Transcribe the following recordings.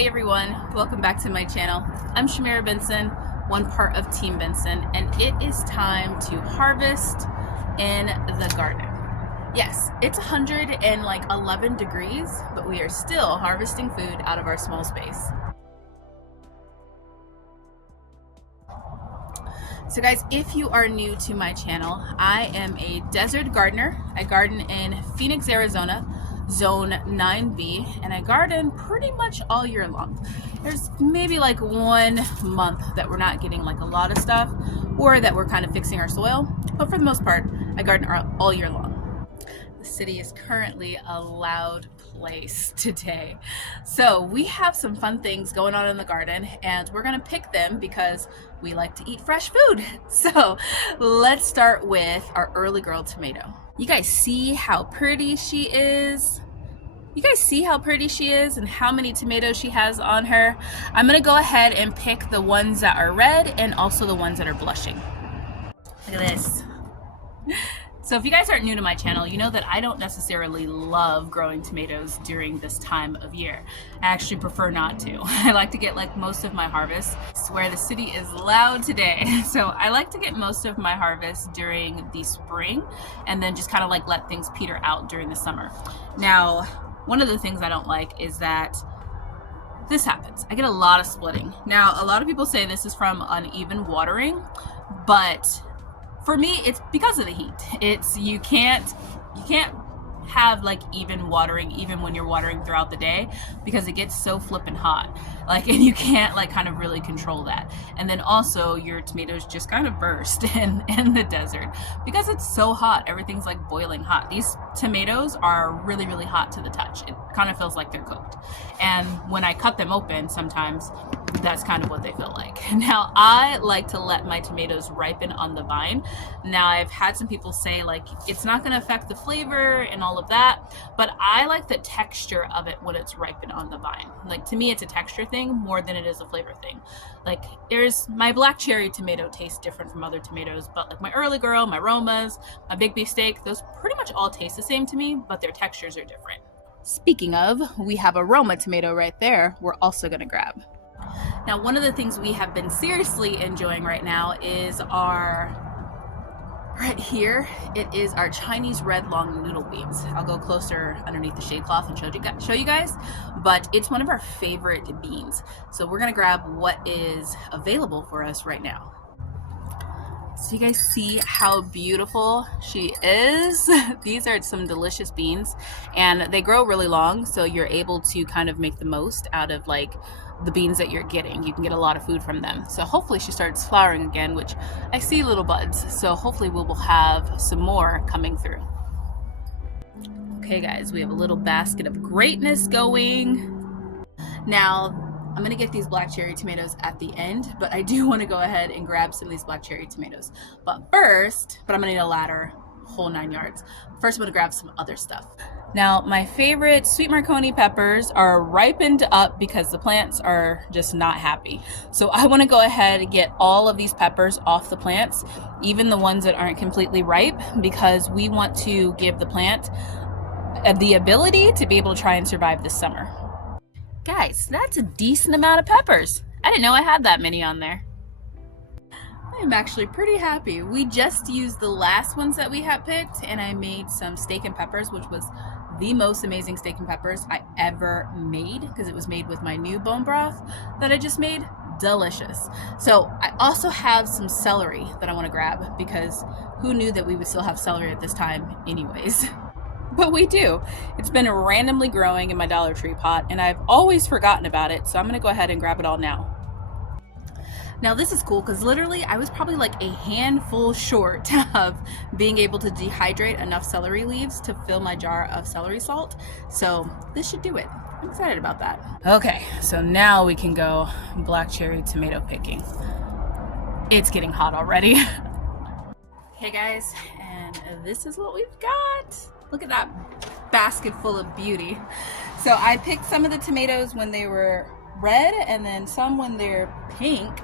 Hi everyone, welcome back to my channel. I'm Shamira Benson, one part of Team Benson, and it is time to harvest in the garden. Yes, it's 111 degrees, but we are still harvesting food out of our small space. So guys, if you are new to my channel, I am a desert gardener. I garden in Phoenix, Arizona, Zone 9B, and I garden pretty much all year long. There's maybe like 1 month that we're not getting like a lot of stuff, or that we're kind of fixing our soil, but for the most part, I garden all year long. The city is currently a loud place today. So we have some fun things going on in the garden, and we're gonna pick them because we like to eat fresh food. So let's start with our early girl tomato. You guys see how pretty she is? You guys see how pretty she is and how many tomatoes she has on her? I'm gonna go ahead and pick the ones that are red and also the ones that are blushing. Look at this. So if you guys aren't new to my channel, you know that I don't necessarily love growing tomatoes during this time of year. I actually prefer not to. I like to get like most of my harvest where the city is loud today. So I like to get most of my harvest during the spring and then just kind of like let things peter out during the summer. Now, one of the things I don't like is that this happens. I get a lot of splitting. Now, a lot of people say this is from uneven watering, but for me, it's because of the heat. It's you can't have like even watering even when you're watering throughout the day because it gets so flippin' hot. Like, and you can't like kind of really control that. And then also your tomatoes just kind of burst in the desert because it's so hot. Everything's like boiling hot. These tomatoes are really, really hot to the touch. It kind of feels like they're cooked. And when I cut them open, sometimes that's kind of what they feel like. Now, I like to let my tomatoes ripen on the vine. Now, I've had some people say like it's not going to affect the flavor and all of that, but I like the texture of it when it's ripened on the vine. Like, to me, it's a texture thing more than it is a flavor thing. Like, there's my black cherry tomato tastes different from other tomatoes, but like my early girl, my Romas, my big beefsteak, those pretty much all taste the same to me, but their textures are different. Speaking of, we have a Roma tomato right there we're also going to grab. Now, one of the things we have been seriously enjoying right now is right here, it is our Chinese red long noodle beans. I'll go closer underneath the shade cloth and show you guys, but it's one of our favorite beans. So we're gonna grab what is available for us right now. So you guys see how beautiful she is? These are some delicious beans, and they grow really long, so you're able to kind of make the most out of like the beans that you're getting. You can get a lot of food from them. So hopefully she starts flowering again, which I see little buds. So hopefully we will have some more coming through. Okay guys, we have a little basket of greatness going. Now, I'm gonna get these black cherry tomatoes at the end, but I do wanna go ahead and grab some of these black cherry tomatoes. But I'm gonna need a ladder, whole 9 yards. First, I'm gonna grab some other stuff. Now, my favorite sweet Marconi peppers are ripened up because the plants are just not happy. So I wanna go ahead and get all of these peppers off the plants, even the ones that aren't completely ripe, because we want to give the plant the ability to be able to try and survive this summer. Guys, that's a decent amount of peppers. I didn't know I had that many on there. I'm actually pretty happy. We just used the last ones that we had picked, and I made some steak and peppers, which was the most amazing steak and peppers I ever made because it was made with my new bone broth that I just made. Delicious. So I also have some celery that I want to grab because who knew that we would still have celery at this time anyways. But we do. It's been randomly growing in my Dollar Tree pot, and I've always forgotten about it, so I'm gonna go ahead and grab it all now. Now this is cool because literally I was probably like a handful short of being able to dehydrate enough celery leaves to fill my jar of celery salt, so this should do it. I'm excited about that. Okay, so now we can go black cherry tomato picking. It's getting hot already. Hey guys, and this is what we've got. Look at that basket full of beauty. So I picked some of the tomatoes when they were red, and then some when they're pink,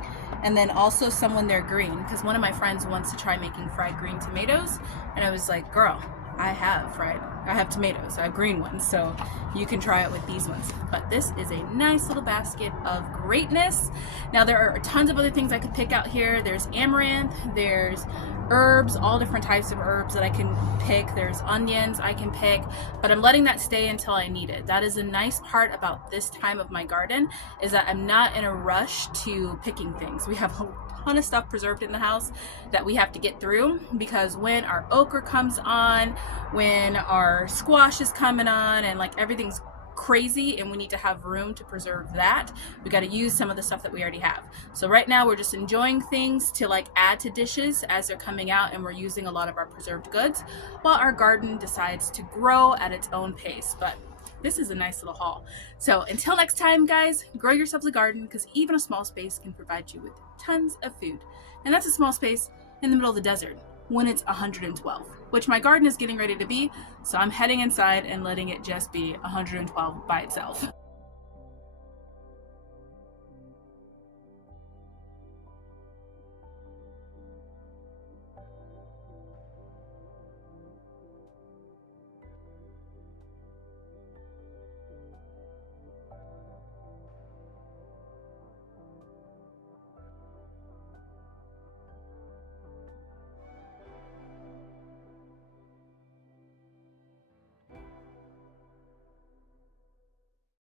and then also some when they're green, because one of my friends wants to try making fried green tomatoes, and I was like, girl, I have fried I have tomatoes, I have green ones, so you can try it with these ones. But this is a nice little basket of greatness. Now there are tons of other things I could pick out here. There's amaranth, there's herbs, all different types of herbs that I can pick. There's onions I can pick, but I'm letting that stay until I need it. That is a nice part about this time of my garden, is that I'm not in a rush to picking things. We have a ton of stuff preserved in the house that we have to get through, because when our okra comes on, when our squash is coming on, and like everything's crazy and we need to have room to preserve that, we got to use some of the stuff that we already have. So right now we're just enjoying things to like add to dishes as they're coming out, and we're using a lot of our preserved goods while our garden decides to grow at its own pace. But this is a nice little haul. So until next time, guys, grow yourselves a garden, because even a small space can provide you with tons of food. And that's a small space in the middle of the desert when it's 112, which my garden is getting ready to be. So I'm heading inside and letting it just be 112 by itself.